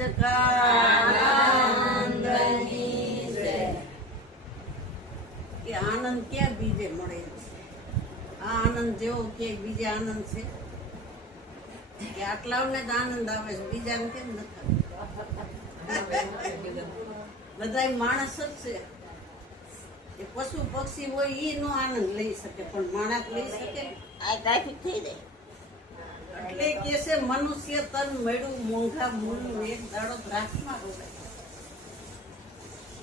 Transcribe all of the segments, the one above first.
કે આનંદ ક્યાં બીજે મળે છે? આ આનંદ જેવો કે બીજે આનંદ છે કે આટલાઓને જ આનંદ આવે છે, બીજાને કેમ નથી? બધા માણસ જ છે. એ પશુ પક્ષી હોય ઈ નો આનંદ લઈ શકે, પણ માણસ લઈ શકે. આ ટ્રાફિક થઈ જાય એટલે કે છે મનુષ્ય તન મળ્યું મોંઘા મૂળનું, એક દાડો રાખમાં રોડાય.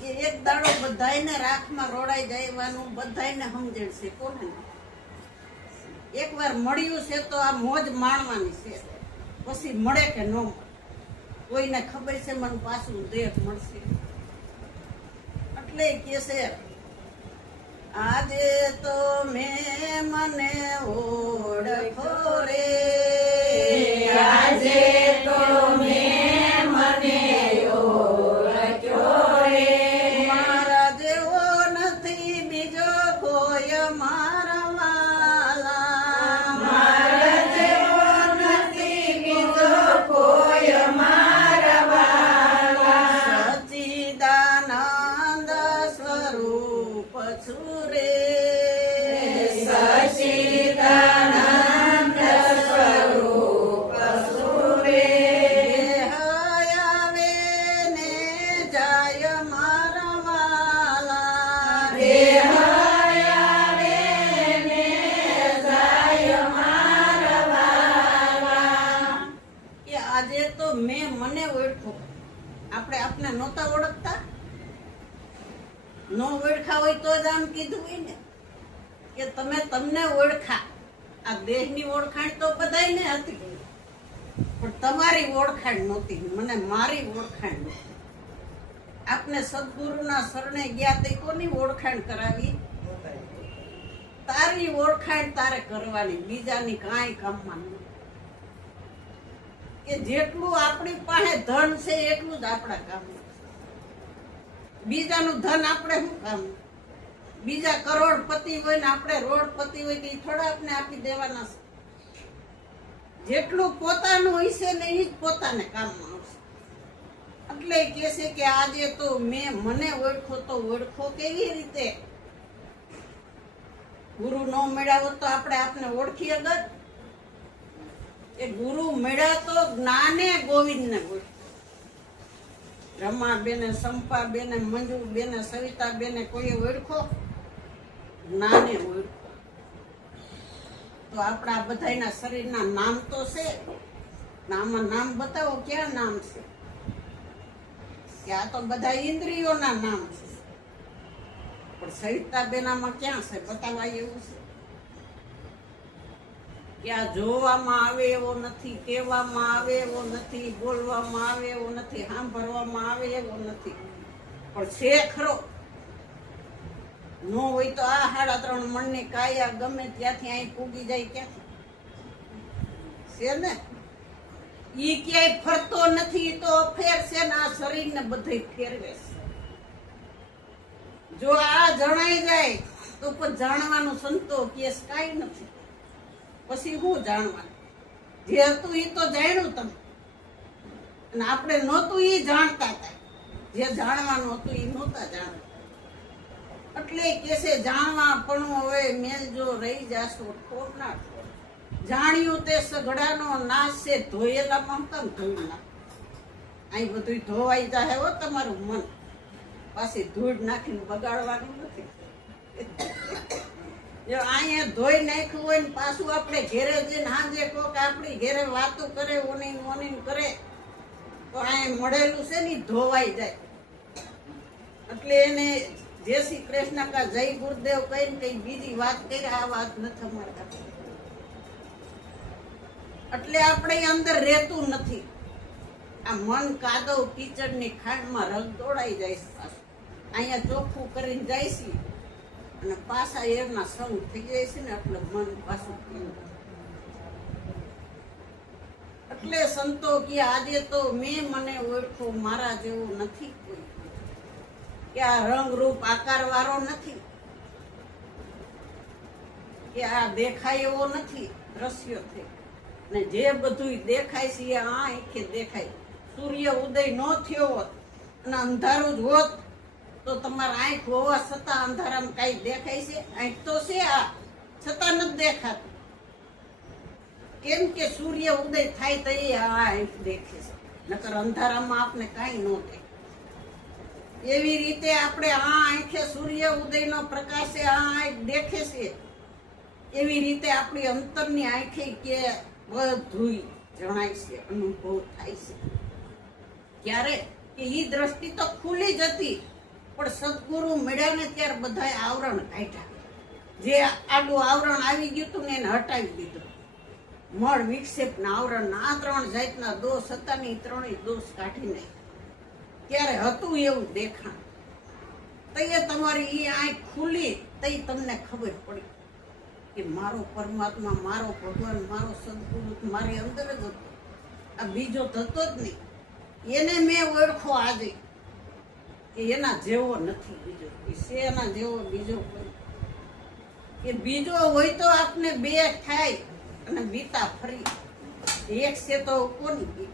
એ એક દાડો બધાયને રાખમાં રોડાઈ જવાનું બધાયને સમજણ છે. કોને એકવાર મળ્યું છે તો આ મોજ માણવાની છે, પછી મળે કે ન મળે કોઈને ખબર છે મને પાછું દેહ મળશે. એટલે કે છે આજે તો મેં મને ઓળખો રે, આજે તો મેં મને ઓળખ્યો રે, મારા જેવો નથી બીજો કોઈ મારા વાલા, મારા જેવો નથી બીજો કોઈ મારા વાલા, સચ્ચિદાનંદ સ્વરૂપ છું રે, સચ્ચિદાનંદ સ્વરૂપ છું રે, દેહ આવે ને જાય મારા વાલા, દેહ આવે ને જાય મારા વાલા, કે આજે તો મેં મને ઓળખો. આપણે આપને નહોતા ઓળખતા, નો ઓળખા હોય તો જ આમ કીધું હોય ને કે તમે તમને ઓળખા. આ દેહની ઓળખાણ તો બધાયને હતી, પણ તમારી ઓળખાણ નહોતી, મને મારી ઓળખાણ નહોતી. આપને સદગુરુના શરણે ગયા તે કોની ઓળખાણ કરાવી? તારી ઓળખાણ તારે કરવાની, બીજાની કાંઈ કામમાં નહીં. કે જેટલું આપણી પાસે ધન છે એટલું જ આપણા કામનું છે. બીજાનું ધન આપણે શું કામ? બીજા કરોડપતિ હોય ને આપણે રોડપતિ હોય તો એ થોડા આપણે આપી દેવાના છે? જેટલું પોતાનું હોય છે ને એ જ પોતાને કામમાં આવશે. એટલે કે છે કે આજે તો મેં મને ઓળખો. તો ઓળખો કેવી રીતે? ગુરુ નો મળ્યા હોત તો આપણે આપને ઓળખી અગર. એ ગુરુ મળ્યા તો જ્ઞાને ગોવિંદને ઓળખ્યો. રમા બેને, સંપા બેને, મંજુ બેને, સવિતા બેને કોઈ ઓળખો? જ્ઞાને ઓળખો. તો આપણા બધાના શરીરના નામ તો છે. આમાં નામ બતાવો, ક્યાં નામ છે? કે આ તો બધા ઇન્દ્રિયોના નામ છે, પણ સવિતા બેનામાં ક્યાં છે? બતાવવા એવું છે કે આ જોવામાં આવે એવો નથી, કહેવામાં આવે એવો નથી, બોલવામાં આવે એવો નથી, સાંભળવામાં આવે એવો નથી, પણ છે ખરો. નો હોય તો આ 3.5 મણની કાયા ગમે ત્યાંથી અહીં પૂગી જાય. ક્યાંથી છે ને? ઈ ક્યાંય ફરતો નથી તો ફેર છે ને આ શરીરને બધે ફેરવે છે. જો આ જણાઈ જાય તો પણ જાણવાનું સંતો કેસ કાંઈ નથી. પછી હું જાણવાનું? જે હતું એ તો જાણ્યું તમે, અને આપણે નહોતું એ જાણતા હતા. જે જાણવાનું હતું એ નહોતા જાણતા. એટલે કેસે જાણવા પણ હવે મેલ જો રહી જાશો ઠોર ના ઠોર. જાણ્યું તે સઘળાનો નાશ છે, ધોયેલામાં કેમ ધોઈ નાખ. અહીં બધું ધોવાઈ જાય હો તમારું મન. પાછી ધૂળ નાખીને બગાડવાનું નથી. જો અહીંયા ધોઈ નાખ્યું હોય ને પાછું આપણે ઘેરે જઈને હાંજે કોક આપણી ઘેરે વાતો કરે, ઓની કરે, તો અહીંયા મળેલું છે ને ધોવાઈ જાય. એટલે એને જય શ્રી કૃષ્ણ કા જય ગુરુદેવ કહીને કઈ બીજી વાત કરી, આ વાત નથી મળતા. એટલે આપણે અંદર રહેતું નથી. આ મન કાદવ કીચડની ખાંડમાં રગ દોડાઈ જાય છે. પાછું અહીંયા ચોખ્ખું કરીને જાય છે અને પાછા એના સંગ થઈ જાય છે ને એટલે મન પાછું. એટલે સંતો કે આજે તો મેં મને ઓળખો, મારા જેવું નથી કોઈ. કે આ રંગ રૂપ આકાર વાળો નથી, કે આ દેખાય એવો નથી, દ્રશ્ય છે. ને જે બધું દેખાય છે એ આંખે દેખાય. સૂર્ય ઉદય ન થયો હોત અને અંધારું જ હોત તો તમારા આંખ હોવા છતાં અંધારામાં કઈ દેખાય છે? આંખ તો છે આ, છતાં નથી દેખાતું. કેમ કે સૂર્ય ઉદય થાય તો એ આ આંખ દેખે છે, નકર અંધારામાં આપને કાંઈ ન દેખાય. એવી રીતે આપણે આ આંખે સૂર્ય ઉદયનો પ્રકાશ આ આંખ દેખે છે, એવી રીતે આપણી અંતરની આંખે કે બધું જણાય છે, અનુભવ થાય છે. ક્યારે કે ઈ દ્રષ્ટિ તો ખુલ્લી જ હતી, પણ સદગુરુ મળ્યા ને ત્યારે બધાએ આવરણ કાઢ્યા. જે આડું આવરણ આવી ગયું હતું ને એને હટાવી દીધું. મળ વિક્ષેપના આવરણ, આ 3 જાતના દોષ હતા ને, એ 3 દોષ કાઢી નાખ્યા. ત્યારે હતું એવું દેખાણ. તઈએ તમારી ઈ આંખ ખુલી, તઈ તમને ખબર પડી કે મારો પરમાત્મા, મારો ભગવાન, મારો સદગુરુ મારી અંદર જ હતો. આ બીજો થતો જ નહીં. એને મેં ઓળખો આજે કે એના જેવો નથી બીજો, છે એના જેવો બીજો કોઈ. કે બીજો હોય તો આપને 2 થાય અને બીતા ફરી. એક છે તો કોની બી?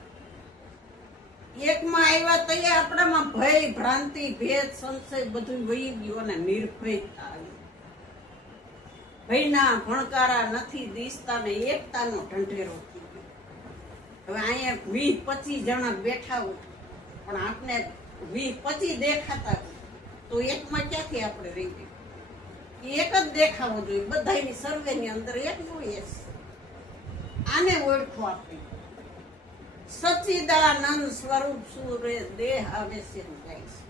એકમાં આવ્યા તઈએ આપણામાં ભય, ભ્રાંતિ, ભેદ, સંશય બધું વહી ગયું અને નિર્ભયતા આવી. ભયના ભણકારા નથી દિસતા ને એકતાનો ઢંઢેરો થઈ ગયો. હવે અહીંયા 20-25 જણા બેઠા હોય, પણ આપણે 20-25 દેખાતા હોય તો એકમાં ક્યાંથી આપણે રહી ગઈ? એક જ દેખાવો જોઈએ બધાની, સર્વેની અંદર એક જોઈએ. આને ઓળખો આપણે. સચ્ચિદાનંદ સ્વરૂપ સૂર્ય દેહ આવે છે ને જાય છે.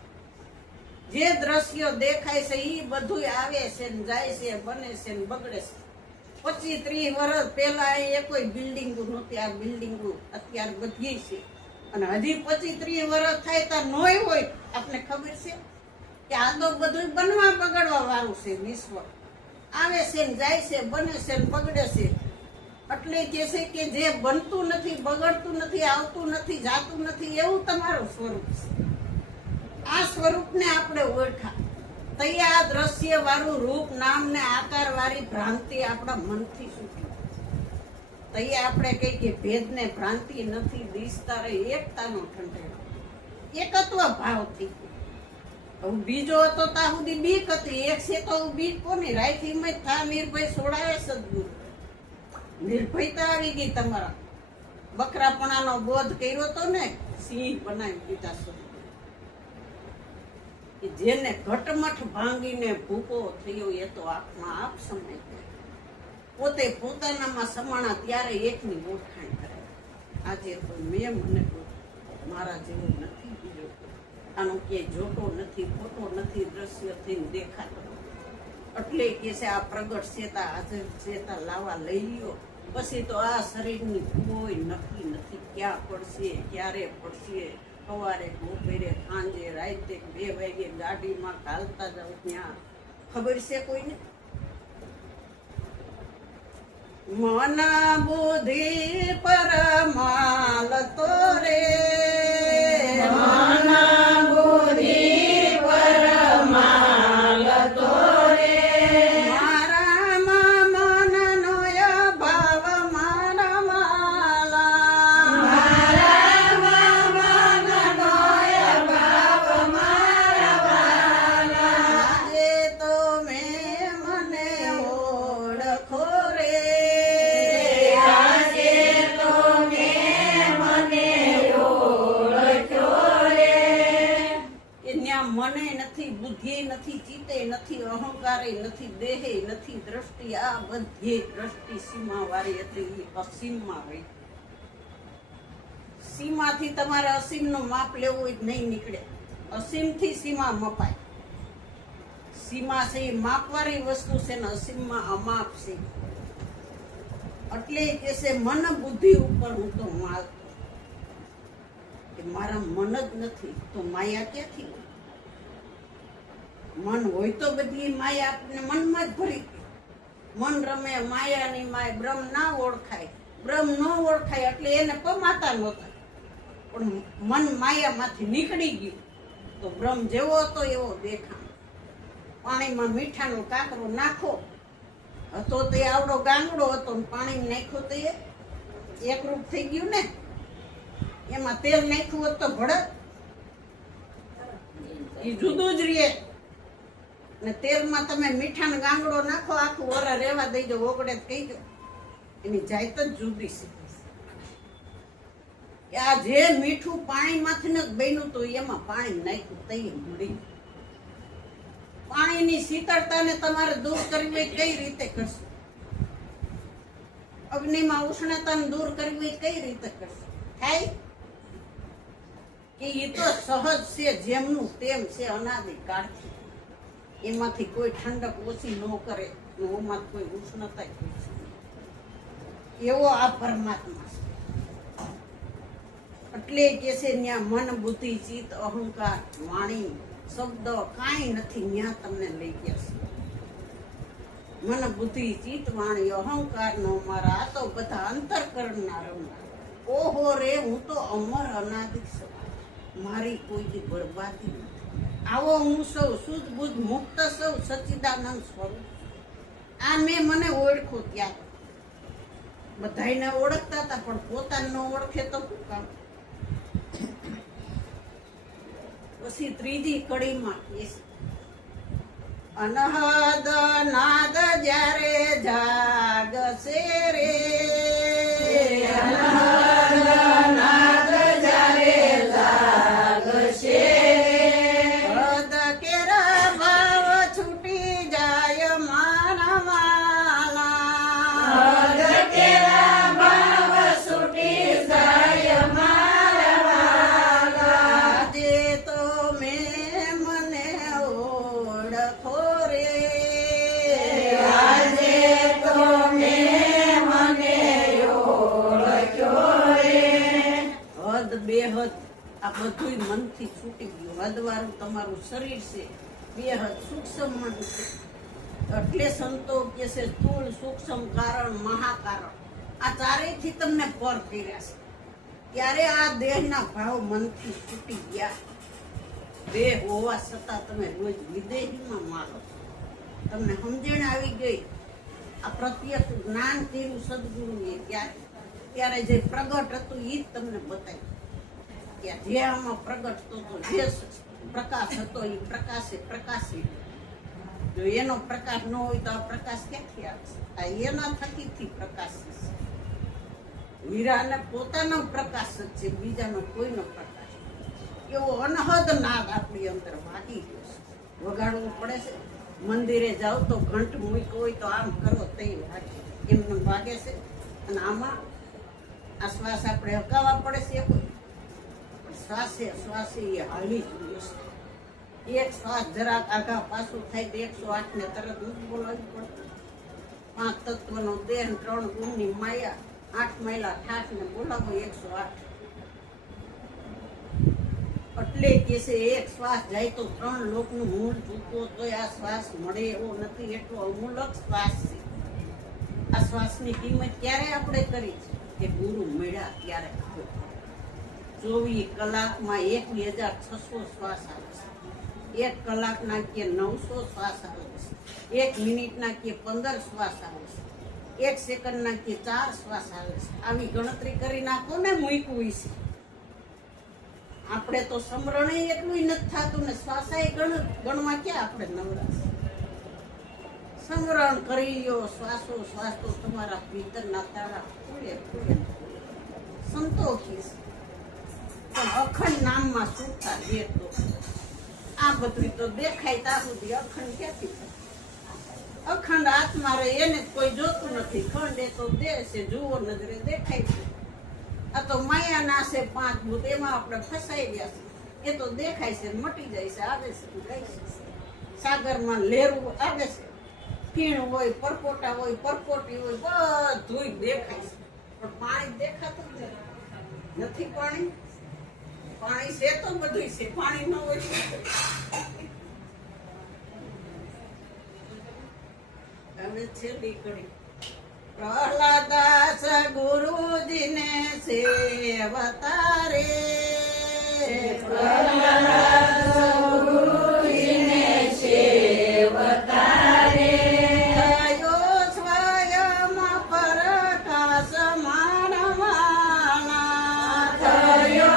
જે દ્રશ્યો દેખાય છે એ બધું આવે છે ને જાય છે, બને છે ને બગડે છે. 25-30 વર્ષ પહેલા એ કોઈ બિલ્ડિંગો નહોતી, આ બિલ્ડિંગો અત્યારે બધી છે. અને હજી 25-30 વર્ષ થાય તો નોય હોય. આપને ખબર છે કે આ તો બધું બનવા બગડવા વાળું છે. વિશ્વ આવે છે ને જાય છે, બને છે ને બગડે છે. એટલે કે છે કે જે બનતું નથી, બગડતું નથી, આવતું નથી, જાતું નથી, એવું તમારું સ્વરૂપ છે. આ સ્વરૂપને આપણે ઓળખા તૈયા આ દ્રશ્ય વાળું રૂપ, નામ ને આકાર વાળી ભ્રાંતિ આપણા મનથી છૂટી. તૈયા આપણે કહીએ કે ભેદ ને ભ્રાંતિ નથી દિસતા રહે, એકતાનો ઠંડેરો, એકત્વ ભાવથી. હવે બીજો હતો ત્યાં સુધી બીક હતી. એક છે તો બીક કોની? રાયથી મત થા નિર્ભય છોડાવે સદગુરુ. નિર્ભયતા આવી ગઈ તમારા. બકરાપણાનો બોધ કર્યો તો ને, સિંહ બનાવી દીધા છો. જેને ઘટમઠ ભાંગીને ભૂકો થયો એ તો આંખમાં આપ સમય પોતે પોતાનામાં સમાણા ત્યારે એકની ઓળખાણ કરે. આજે તો મેં મને મારા જેવો નથી બીજો, આનો ક્યાંય જોતો નથી, ખોટો નથી, દ્રશ્ય થઈને દેખાતો. એટલે કે છે આ પ્રગટ ચેતા, હાજર ચેતા લાવવા લઈ લ્યો. પછી તો આ શરીરની કોઈ નક્કી નથી, ક્યાં પડશે, ક્યારે પડશે. સવારે, બપોરે, સાંજે, રાતે 2 વાગે ગાડીમાં ચાલતા જાવ ત્યાં ખબર છે કોઈને? મન બુદ્ધિ પરમાલ તો રે, મન બુદ્ધિ પરમાલ તો રે. મારામાં મનનો ભાવ મારા માલા, મારામાં મનનો ભાવ મારા વાલા. આજે તો મેં મને ઓળખો રે, આજે તો મેં મને ઓળખ્યો રે. એ ન્યા મને નથી, બુદ્ધિ નથી, ચિત્તે નથી, અહંકારે નથી, દેહે નથી, દ્રષ્ટિ આ બધી દ્રષ્ટિ સીમા વાળી હતી, અસીમમાં હોય. સીમાથી તમારે અસીમનું માપ લેવું હોય તો નહીં નીકળે. અસીમથી સીમા મપાય. સીમા છે એ માપવાળી વસ્તુ છે ને અસીમમાં અમાપ છે. એટલે કે છે મન બુદ્ધિ ઉપર હું તો માલતો કે મારા મન જ નથી તો માયા ક્યાંથી હોય? મન હોય તો બધી માયા આપણને મનમાં જ ભરી ગઈ. મન રમે માયાની માય, બ્રહ્મ ના ઓળખાય. બ્રહ્મ ન ઓળખાય એટલે એને પમાતા નહોતા, પણ મન માયામાંથી નીકળી ગયું તો બ્રહ્મ જેવો હતો એવો દેખાણ. પાણીમાં મીઠાનો કાકરો નાખો હતો તે આવડો ગાંગડો હતો, પાણી નાખ્યો તો એ એકરૂપ થઈ ગયું ને. એમાં તેલ નાખ્યું હોત તો ભળત એ જુદું જ રહે. ને તેલમાં તમે મીઠાનો ગાંગડો નાખો આખું વરા રેવા દઈ દો ઓગળે કહી દો એની જાત જ જુદી છે. કે આ જે મીઠું પાણીમાંથી ન બન્યું તો એમાં પાણી નાખ્યું તઈ મળી. પાણીની શીતળતાને તમારે દૂર કરવી હોય કઈ રીતે કરશો? અગ્નિમાં ઉષ્ણતાને દૂર કરવી હોય કઈ રીતે કરશો? થાય કે એ તો સહજ છે, જેમનું તેમ છે અનાદિ કાળથી. એમાંથી કોઈ ઠંડક ઓછી ન કરે, ઓમાં કોઈ ઉષ્ણતા એવો આ પરમાત્મા છે. એટલે કે છે ત્યાં મન બુદ્ધિ ચિત્ત અહંકાર વાણી શબ્દ કાંઈ નથી, ત્યાં તમને લઈ ગયા છે. મન બુદ્ધિ ચિત્ત વાણી અહંકાર નો મારા આ તો બધા અંતરકરણના રમનાર. ઓહો રે હું તો અમર અનાદિ છું, મારી કોઈ બરબાદી નથી. આવો હું સૌ શુદ્ધ બુદ્ધ મુક્ત સૌ સચ્ચિદાનંદ સ્વરૂપ. આ મેં મને ઓળખો ત્યાં બધાને ઓળખતા હતા, પણ પોતાને ન ઓળખે તો શું કામ? પછી ત્રીજી કડીમાં અનહદ નાદ જ્યારે જાગશે રે, અનહદ નાદ જ્યારે જાગશે હદ કેરા ભાવ છૂટી જાય માનવાના, હદ કેરા ભાવ છૂટી જાય મારવાના. આજે તો મેં મને ઓળખો રે, આજે તો મેં મને ઓળખ્યો રે. હદ બેહદ આ બધું મનથી છૂટી ગયું. હદવાળું તમારું શરીર છે, બેહદ સૂક્ષ્મ મન છે. એટલે સંતો કે છે સ્થૂળ સૂક્ષ્મ કારણ મહાકારણ આ ચારેયથી તમને પર કર્યા છે. ત્યારે આ દેહના ભાવ મનથી છૂટી ગયા. દેહ હોવા છતાં તમે રોજ વિદેહીમાં મારો છો. તમને સમજણ આવી ગઈ. આ પ્રત્યક્ષ જ્ઞાન થયું સદગુરુએ ત્યારે જે પ્રગટ હતું એ જ તમને બતાવ્યું. જે આમાં પ્રગટ હતો, જે પ્રકાશ હતો એ પ્રકાશે પ્રકાશી. જો એનો પ્રકાશ ન હોય તો આ પ્રકાશ ક્યાંથી આવશે? આ એના થકીથી પ્રકાશ છે. હીરાને પોતાનો પ્રકાશ જ છે, બીજાનો કોઈનો પ્રકાશ નથી. એવો અનહદ નાદ આપણી અંદર વાગી ગયો છે. વગાડવું પડે છે. મંદિરે જાઓ તો ઘંટ મૂક્યો હોય તો આમ કરો તે વાગે, એમને વાગે છે. અને આમાં આ શ્વાસ આપણે હકાવવા પડે છે. શ્વાસે શ્વાસે એ હાલી જ રહ્યો છે. એક શ્વાસ જરાક આગા પાછું થાય તો 108 ને તરત નથી બોલાવવું પડતું. 5 તત્વનો દેહ, 3 ગુણની માયા, 8 મહિલા ઠાઠ ને બોલાવો 108. એટલે કે છે એક શ્વાસ જાય તો 3 લોકનું મૂળ ચૂકવો તો આ શ્વાસ મળે એવો નથી. એટલો અમૂલક શ્વાસ છે. આ શ્વાસની કિંમત ક્યારે આપણે કરી છે કે ગુરુ મળ્યા ત્યારે. 24 કલાકમાં 1,600 શ્વાસ આવે છે. 1 કલાકના કે 900 શ્વાસ આવે છે. 1 મિનિટના કે 15 શ્વાસ આવે છે. 1 સેકન્ડના કે 4 શ્વાસ આવે છે. આવી ગણતરી કરી નાખો ને મૂકવું છે. આપણે તો સમરણે એટલું નથી થતું ને શ્વાસાય ગણવા ક્યાં આપણે નવરાશ. સમરણ કરી લ્યો. શ્વાસો શ્વાસ તો તમારા ભીતરના તાળા ખુલે ખુલે સંતોષી છે. પણ અખંડ નામમાં સુખતા દેતો આ બધું તો દેખાય ત્યાં સુધી અખંડ ક્યાંથી થાય? અખંડ આત્મા રહે એને કોઈ જોતું નથી. ખંડ એ તો દેહ છે, જુઓ નજરે દેખાય છે. આ તો માયા ના છે 5 ભૂત, એમાં આપણે ફસાઈ ગયા છે. એ તો દેખાય છે, મટી જાય છે, આવે છે, જાય છે. સાગરમાં લેરું આવે છે, ફીણ હોય, પરપોટા હોય, પરપોટી હોય, બધું દેખાય છે. પણ પાણી દેખાતું જ નથી. પાણી પાણી છે તો બધું છે, પાણી ન હોય હવે છેલ્લી કડી. પ્રહલાદાસ ગુરુજીને સેવતા રે, પ્રહલાદાસ ગુરુજીને સેવતા રે. થયો સ્વયં પ્રકાશ માનવાના, થયો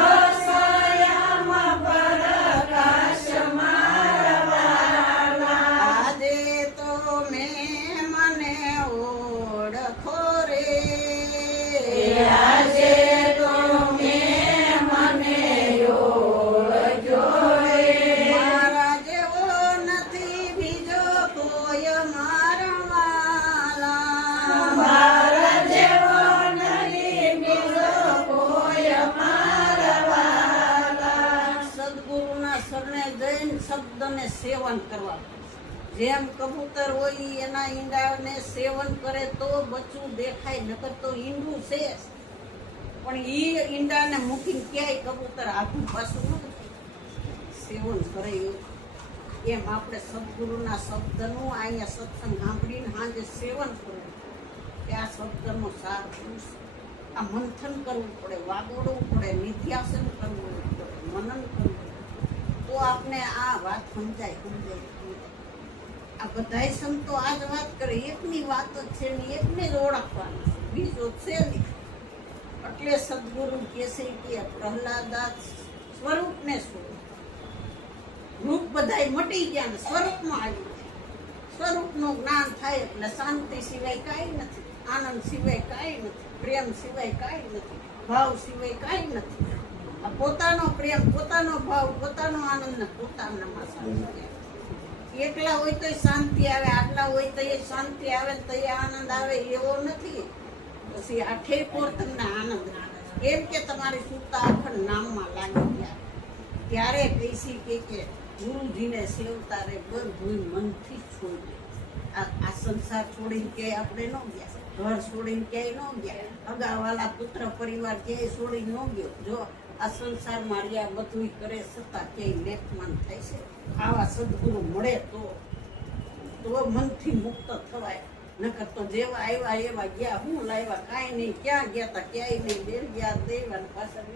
ઈંડાને સેવન કરવા પડશે. જેમ કબૂતર હોય ઈ એના ઈંડાને સેવન કરે તો બચ્ચું દેખાય, નકર તો ઈંડું છે જ. પણ ઈ ઈંડાને મૂકીને ક્યાંય કબૂતર આખું પાછું ન સેવન કરે એવું. એમ આપણે સદગુરુના શબ્દનું અહીંયા સત્સંગ સાંભળીને સાંજે સેવન કરવું કે આ શબ્દનો સાર શું છે. આ મંથન કરવું પડે, વાગોડવું પડે, નિધ્યાસન કરવું પડે, મનન કરવું તો આપણે આ વાત સમજાય. આ બધાય સંતો આ જ વાત કરે, એકની વાત જ છે ને એકને જ ઓળખવાની છે, બીજો છે નહીં. એટલે સદગુરુ કહે છે કે પ્રહલાદા સ્વરૂપને શું રૂપ બધાય મટી ગયા ને સ્વરૂપમાં આવ્યું છે. સ્વરૂપનું જ્ઞાન થાય એટલે શાંતિ સિવાય કાંઈ નથી, આનંદ સિવાય કાંઈ નથી, પ્રેમ સિવાય કાંઈ નથી, ભાવ સિવાય કાંઈ નથી. આ પોતાનો પ્રેમ, પોતાનો ભાવ, પોતાનો આનંદ ને પોતાનામાં શાંતિ. એકલા હોય તો શાંતિ આવે, આટલા હોય તો એ શાંતિ આવે તો એ આનંદ આવે એવો નથી. પછી આઠે પોર તમને આનંદ આવે. એમ કે તમારી સુતા અખંડ નામમાં લાગી ગયા ત્યારે કહીશી કે ગુરુજીને સેવતા રે બધું મનથી છોડી. આ સંસાર છોડીને ક્યાંય આપણે ન ગયા, ઘર છોડીને ક્યાંય ન ગયા, અગાવાલા પુત્ર પરિવાર ક્યાંય છોડી ન ગયો. જો આ સંસાર માર્યા બધું કરે છતાં ક્યાંય લેખમાન થાય છે. આવા સદગુરુ મળે તો મનથી મુક્ત થવાય. નકર તો જેવા આવ્યા એવા ગયા, હું લાવ્યા કાંઈ નહીં, ક્યાં ગયા તા ક્યાંય નહીં, દેર ગયા દેવા પાછળ.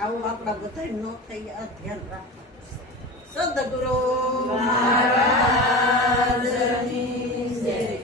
આવું આપણા બધા ન થઈ, આ ધ્યાન રાખવું. સદગુરુ